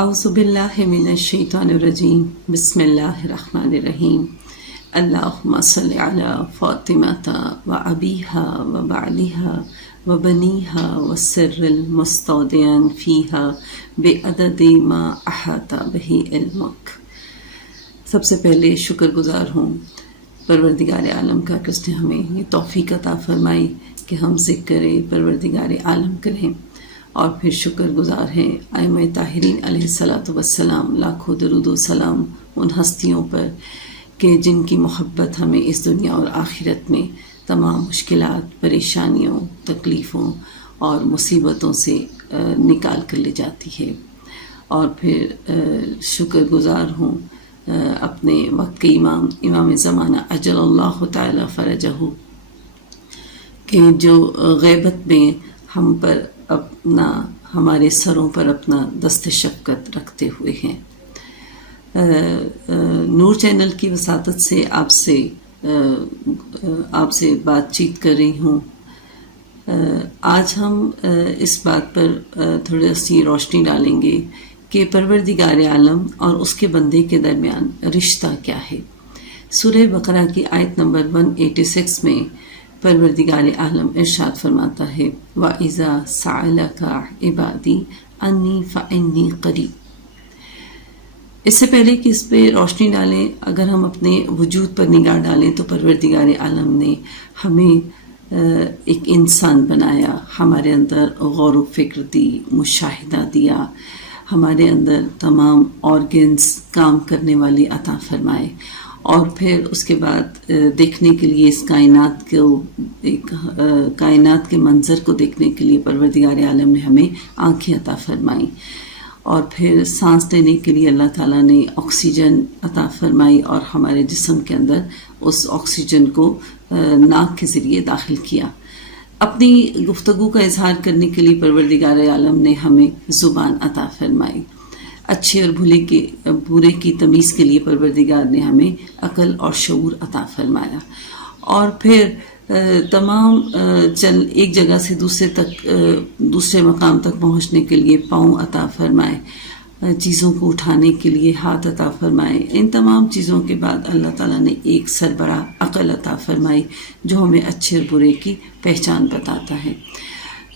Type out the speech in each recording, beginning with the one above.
اعوذ باللہ من الشیطان الرجیم بسم اللہ الرحمن الرحیم اللہم صلی علی فاطمۃ و ابیہا و بعلہا و بنیہا والسر المستودع فیہا بعدد ما احاط بہ علمک۔ سب سے پہلے شکر گزار ہوں پروردگار عالم کا کہ اس نے ہمیں یہ توفیق عطا فرمائی کہ ہم ذکر پروردگار عالم کریں، اور پھر شکر گزار ہیں ائمہ طاہرین علیہ الصلاۃ والسلام، لاکھوں درود و سلام ان ہستیوں پر کہ جن کی محبت ہمیں اس دنیا اور آخرت میں تمام مشکلات، پریشانیوں، تکلیفوں اور مصیبتوں سے نکال کر لے جاتی ہے۔ اور پھر شکر گزار ہوں اپنے وقت کے امام زمانہ اجل اللہ تعالی فرجہ کہ جو غیبت میں ہم پر ہمارے سروں پر اپنا دست شفقت رکھتے ہوئے ہیں۔ نور چینل کی وساطت سے آپ سے بات چیت کر رہی ہوں۔ آج ہم اس بات پر تھوڑی سی روشنی ڈالیں گے کہ پروردگار عالم اور اس کے بندے کے درمیان رشتہ کیا ہے۔ سورہ بقرہ کی آیت نمبر 186 میں پروردگار عالم ارشاد فرماتا ہے وَإِذَا سَأَلَكَ عِبَادِي أَنِّي فَإِنِّي قَرِيب۔ اس سے پہلے کہ اس پہ روشنی ڈالیں، اگر ہم اپنے وجود پر نگاہ ڈالیں تو پروردگار عالم نے ہمیں ایک انسان بنایا، ہمارے اندر غور و فکر دی، مشاہدہ دیا، ہمارے اندر تمام آرگنز کام کرنے والی عطا فرمائے، اور پھر اس کے بعد دیکھنے کے لیے اس کائنات کے منظر کو دیکھنے کے لیے پروردگار عالم نے ہمیں آنکھیں عطا فرمائیں، اور پھر سانس لینے کے لیے اللہ تعالیٰ نے آکسیجن عطا فرمائی اور ہمارے جسم کے اندر اس آکسیجن کو ناک کے ذریعے داخل کیا۔ اپنی گفتگو کا اظہار کرنے کے لیے پروردگار عالم نے ہمیں زبان عطا فرمائی۔ اچھے اور برے کی تمیز کے لیے پروردگار نے ہمیں عقل اور شعور عطا فرمایا، اور پھر تمام ایک جگہ سے دوسرے مقام تک پہنچنے کے لیے پاؤں عطا فرمائے، چیزوں کو اٹھانے کے لیے ہاتھ عطا فرمائے۔ ان تمام چیزوں کے بعد اللہ تعالیٰ نے ایک سربراہ عقل عطا فرمائی جو ہمیں اچھے اور برے کی پہچان بتاتا ہے۔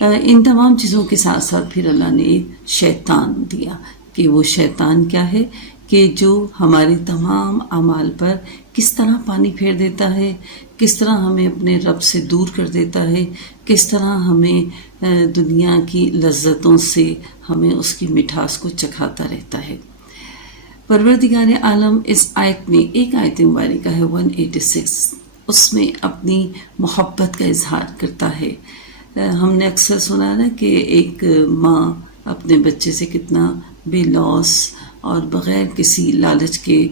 ان تمام چیزوں کے ساتھ ساتھ پھر اللہ نے ایک شیطان دیا کہ وہ شیطان کیا ہے کہ جو ہمارے تمام اعمال پر کس طرح پانی پھیر دیتا ہے، کس طرح ہمیں اپنے رب سے دور کر دیتا ہے، کس طرح ہمیں دنیا کی لذتوں سے ہمیں اس کی مٹھاس کو چکھاتا رہتا ہے۔ پروردگار عالم اس آیت میں، ایک آیت مبارکہ ہے 186، اس میں اپنی محبت کا اظہار کرتا ہے۔ ہم نے اکثر سنا نا کہ ایک ماں اپنے بچے سے کتنا بے لوث اور بغیر کسی لالچ کے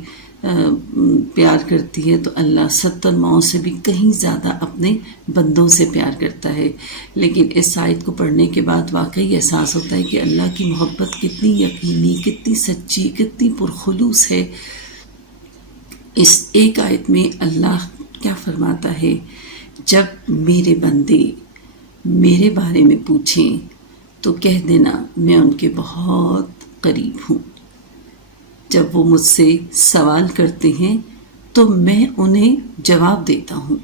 پیار کرتی ہے، تو اللہ 70 ماؤں سے بھی کہیں زیادہ اپنے بندوں سے پیار کرتا ہے۔ لیکن اس آیت کو پڑھنے کے بعد واقعی احساس ہوتا ہے کہ اللہ کی محبت کتنی یقینی، کتنی سچی، کتنی پرخلوص ہے۔ اس ایک آیت میں اللہ کیا فرماتا ہے، جب میرے بندے میرے بارے میں پوچھیں تو کہہ دینا میں ان کے بہت قریب ہوں۔ جب وہ مجھ سے سوال کرتے ہیں تو میں انہیں جواب دیتا ہوں،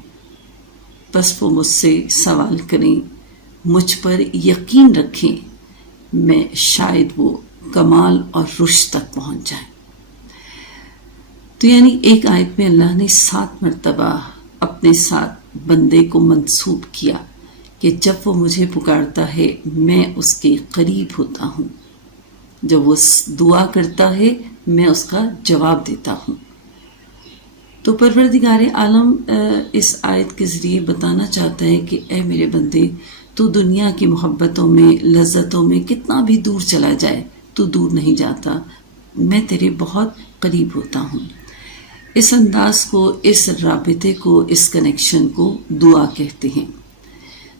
بس وہ مجھ سے سوال کریں، مجھ پر یقین رکھیں، میں شاید وہ کمال اور رشد تک پہنچ جائیں۔ تو یعنی ایک آیت میں اللہ نے 7 مرتبہ اپنے ساتھ بندے کو منسوب کیا کہ جب وہ مجھے پکارتا ہے میں اس کے قریب ہوتا ہوں، جب وہ دعا کرتا ہے میں اس کا جواب دیتا ہوں۔ تو پروردگار عالم اس آیت کے ذریعے بتانا چاہتا ہے کہ اے میرے بندے، تو دنیا کی محبتوں میں، لذتوں میں کتنا بھی دور چلا جائے تو دور نہیں جاتا، میں تیرے بہت قریب ہوتا ہوں۔ اس انداز کو، اس رابطے کو، اس کنیکشن کو دعا کہتے ہیں۔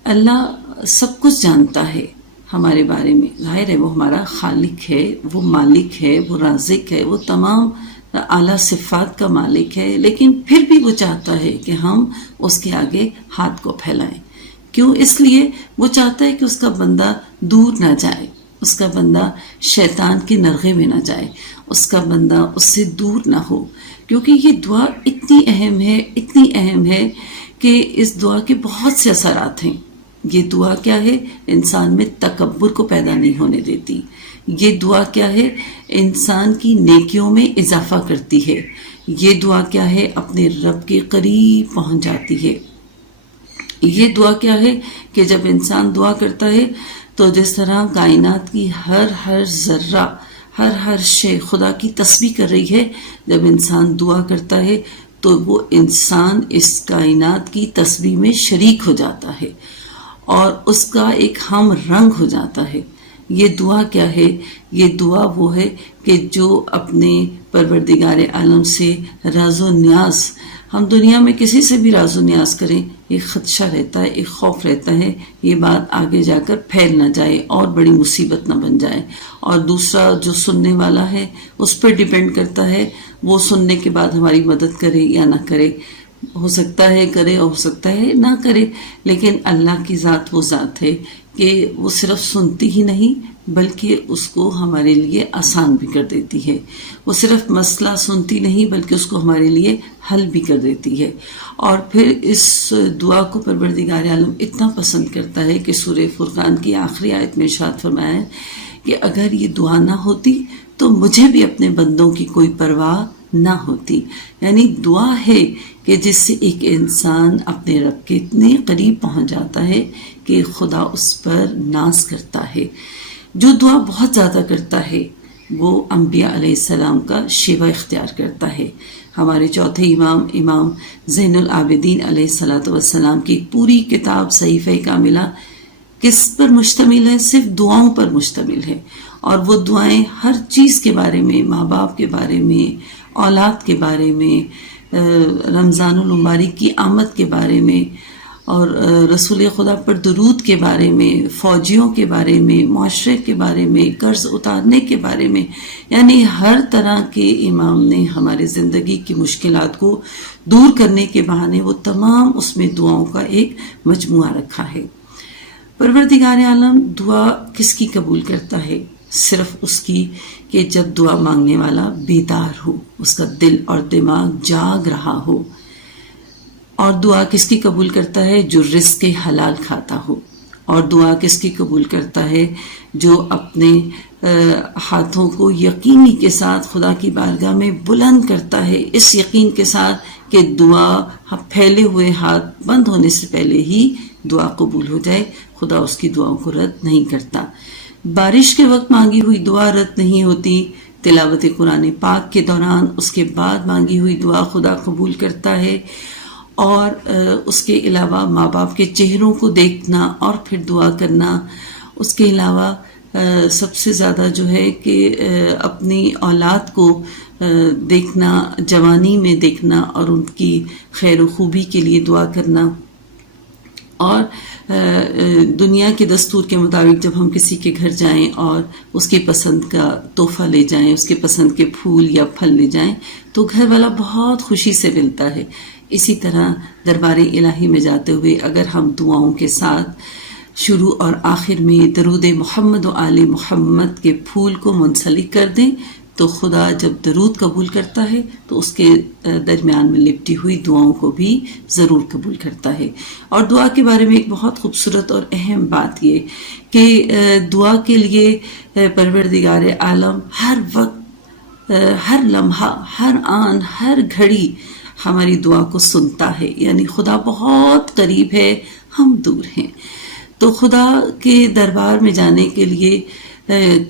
اللہ سب کچھ جانتا ہے ہمارے بارے میں، ظاہر ہے وہ ہمارا خالق ہے، وہ مالک ہے، وہ رازق ہے، وہ تمام اعلیٰ صفات کا مالک ہے، لیکن پھر بھی وہ چاہتا ہے کہ ہم اس کے آگے ہاتھ کو پھیلائیں۔ کیوں؟ اس لیے وہ چاہتا ہے کہ اس کا بندہ دور نہ جائے، اس کا بندہ شیطان کے نرغے میں نہ جائے، اس کا بندہ اس سے دور نہ ہو، کیونکہ یہ دعا اتنی اہم ہے کہ اس دعا کے بہت سے اثرات ہیں۔ یہ دعا کیا ہے؟ انسان میں تکبر کو پیدا نہیں ہونے دیتی۔ یہ دعا کیا ہے؟ انسان کی نیکیوں میں اضافہ کرتی ہے۔ یہ دعا کیا ہے؟ اپنے رب کے قریب پہنچ جاتی ہے۔ یہ دعا کیا ہے کہ جب انسان دعا کرتا ہے تو جس طرح کائنات کی ہر ذرہ، ہر شے خدا کی تسبیح کر رہی ہے، جب انسان دعا کرتا ہے تو وہ انسان اس کائنات کی تسبیح میں شریک ہو جاتا ہے اور اس کا ایک ہم رنگ ہو جاتا ہے۔ یہ دعا کیا ہے؟ یہ دعا وہ ہے کہ جو اپنے پروردگار عالم سے راز و نیاز، ہم دنیا میں کسی سے بھی راز و نیاز کریں، ایک خدشہ رہتا ہے، ایک خوف رہتا ہے یہ بات آگے جا کر پھیل نہ جائے اور بڑی مصیبت نہ بن جائے، اور دوسرا جو سننے والا ہے اس پر ڈیپینڈ کرتا ہے وہ سننے کے بعد ہماری مدد کرے یا نہ کرے، ہو سکتا ہے کرے اور ہو سکتا ہے نہ کرے، لیکن اللہ کی ذات وہ ذات ہے کہ وہ صرف سنتی ہی نہیں بلکہ اس کو ہمارے لیے آسان بھی کر دیتی ہے۔ وہ صرف مسئلہ سنتی نہیں بلکہ اس کو ہمارے لیے حل بھی کر دیتی ہے۔ اور پھر اس دعا کو پروردگار عالم اتنا پسند کرتا ہے کہ سورہ فرقان کی آخری آیت میں ارشاد فرمایا ہے کہ اگر یہ دعا نہ ہوتی تو مجھے بھی اپنے بندوں کی کوئی پرواہ نہ ہوتی۔ یعنی دعا ہے کہ جس سے ایک انسان اپنے رب کے اتنے قریب پہنچ جاتا ہے کہ خدا اس پر ناز کرتا ہے۔ جو دعا بہت زیادہ کرتا ہے وہ انبیاء علیہ السلام کا شیوہ اختیار کرتا ہے۔ ہمارے چوتھے امام زین العابدین علیہ السلام کی پوری کتاب صحیفہ کاملہ کس پر مشتمل ہے؟ صرف دعاؤں پر مشتمل ہے، اور وہ دعائیں ہر چیز کے بارے میں، ماں باپ کے بارے میں، اولاد کے بارے میں، رمضان المبارک کی آمد کے بارے میں، اور رسول خدا پر درود کے بارے میں، فوجیوں کے بارے میں، معاشرے کے بارے میں، قرض اتارنے کے بارے میں، یعنی ہر طرح کے امام نے ہماری زندگی کی مشکلات کو دور کرنے کے بہانے وہ تمام اس میں دعاؤں کا ایک مجموعہ رکھا ہے۔ پروردگار عالم دعا کس کی قبول کرتا ہے؟ صرف اس کی کہ جب دعا مانگنے والا بیدار ہو، اس کا دل اور دماغ جاگ رہا ہو۔ اور دعا کس کی قبول کرتا ہے؟ جو رزق حلال کھاتا ہو۔ اور دعا کس کی قبول کرتا ہے؟ جو اپنے ہاتھوں کو یقینی کے ساتھ خدا کی بارگاہ میں بلند کرتا ہے، اس یقین کے ساتھ کہ دعا پھیلے ہوئے ہاتھ بند ہونے سے پہلے ہی دعا قبول ہو جائے، خدا اس کی دعاؤں کو رد نہیں کرتا۔ بارش کے وقت مانگی ہوئی دعا رد نہیں ہوتی، تلاوت قرآن پاک کے دوران اس کے بعد مانگی ہوئی دعا خدا قبول کرتا ہے، اور اس کے علاوہ ماں باپ کے چہروں کو دیکھنا اور پھر دعا کرنا، اس کے علاوہ سب سے زیادہ جو ہے کہ اپنی اولاد کو دیکھنا، جوانی میں دیکھنا اور ان کی خیر و خوبی کے لیے دعا کرنا، اور دنیا کے دستور کے مطابق جب ہم کسی کے گھر جائیں اور اس کی پسند کا تحفہ لے جائیں، اس کے پسند کے پھول یا پھل لے جائیں تو گھر والا بہت خوشی سے ملتا ہے۔ اسی طرح دربار الہی میں جاتے ہوئے اگر ہم دعاؤں کے ساتھ شروع اور آخر میں درود محمد و آل محمد کے پھول کو منسلک کر دیں تو خدا جب درود قبول کرتا ہے تو اس کے درمیان میں لپٹی ہوئی دعاؤں کو بھی ضرور قبول کرتا ہے۔ اور دعا کے بارے میں ایک بہت خوبصورت اور اہم بات یہ کہ دعا کے لیے پروردگار عالم ہر وقت، ہر لمحہ، ہر آن، ہر گھڑی ہماری دعا کو سنتا ہے، یعنی خدا بہت قریب ہے، ہم دور ہیں۔ تو خدا کے دربار میں جانے کے لیے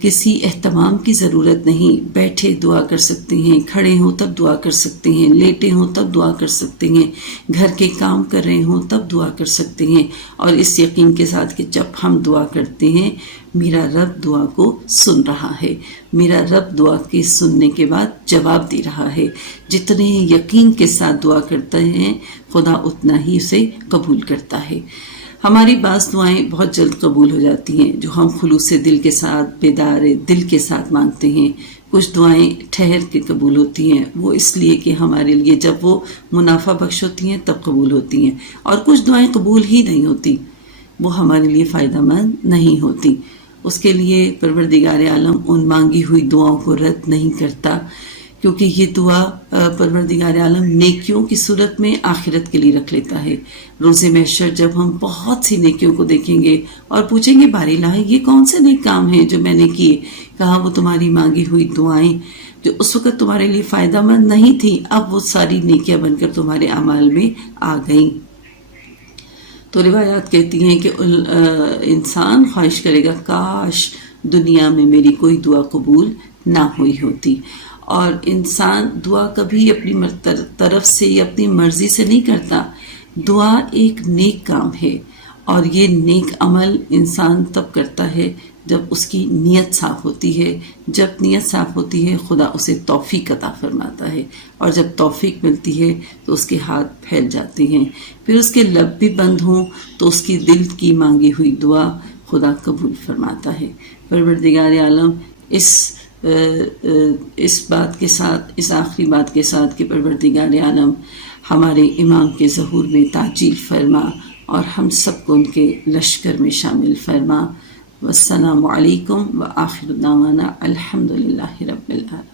کسی اہتمام کی ضرورت نہیں، بیٹھے دعا کر سکتے ہیں، کھڑے ہوں تب دعا کر سکتے ہیں، لیٹے ہوں تب دعا کر سکتے ہیں، گھر کے کام کر رہے ہوں تب دعا کر سکتے ہیں، اور اس یقین کے ساتھ کہ جب ہم دعا کرتے ہیں میرا رب دعا کو سن رہا ہے، میرا رب دعا کے سننے کے بعد جواب دے رہا ہے۔ جتنے یقین کے ساتھ دعا کرتے ہیں خدا اتنا ہی اسے قبول کرتا ہے۔ ہماری بعض دعائیں بہت جلد قبول ہو جاتی ہیں جو ہم خلوص دل کے ساتھ، بیدار دل کے ساتھ مانگتے ہیں۔ کچھ دعائیں ٹھہر کے قبول ہوتی ہیں، وہ اس لیے کہ ہمارے لیے جب وہ منافع بخش ہوتی ہیں تب قبول ہوتی ہیں، اور کچھ دعائیں قبول ہی نہیں ہوتی، وہ ہمارے لیے فائدہ مند نہیں ہوتی۔ اس کے لیے پروردگار عالم ان مانگی ہوئی دعاؤں کو رد نہیں کرتا، کیونکہ یہ دعا پروردگار عالم نیکیوں کی صورت میں آخرت کے لیے رکھ لیتا ہے۔ روز محشر جب ہم بہت سی نیکیوں کو دیکھیں گے اور پوچھیں گے باری الٰہی یہ کون سے نیک کام ہیں جو میں نے کیے، کہا وہ تمہاری مانگی ہوئی دعائیں جو اس وقت تمہارے لیے فائدہ مند نہیں تھی، اب وہ ساری نیکیاں بن کر تمہارے اعمال میں آ گئیں۔ تو روایات کہتی ہیں کہ انسان خواہش کرے گا کاش دنیا میں میری کوئی دعا قبول نہ ہوئی ہوتی، اور انسان دعا کبھی اپنی طرف سے یا اپنی مرضی سے نہیں کرتا۔ دعا ایک نیک کام ہے، اور یہ نیک عمل انسان تب کرتا ہے جب اس کی نیت صاف ہوتی ہے۔ جب نیت صاف ہوتی ہے خدا اسے توفیق عطا فرماتا ہے، اور جب توفیق ملتی ہے تو اس کے ہاتھ پھیل جاتے ہیں، پھر اس کے لب بھی بند ہوں تو اس کی دل کی مانگی ہوئی دعا خدا قبول فرماتا ہے۔ پروردگار عالم اس بات کے ساتھ، اس آخری بات کے ساتھ کہ پروردگار عالم ہمارے امام کے ظہور میں تعجیل فرما اور ہم سب کو ان کے لشکر میں شامل فرما۔ والسلام علیکم وآخر دعوانا الحمدللہ رب العالمین۔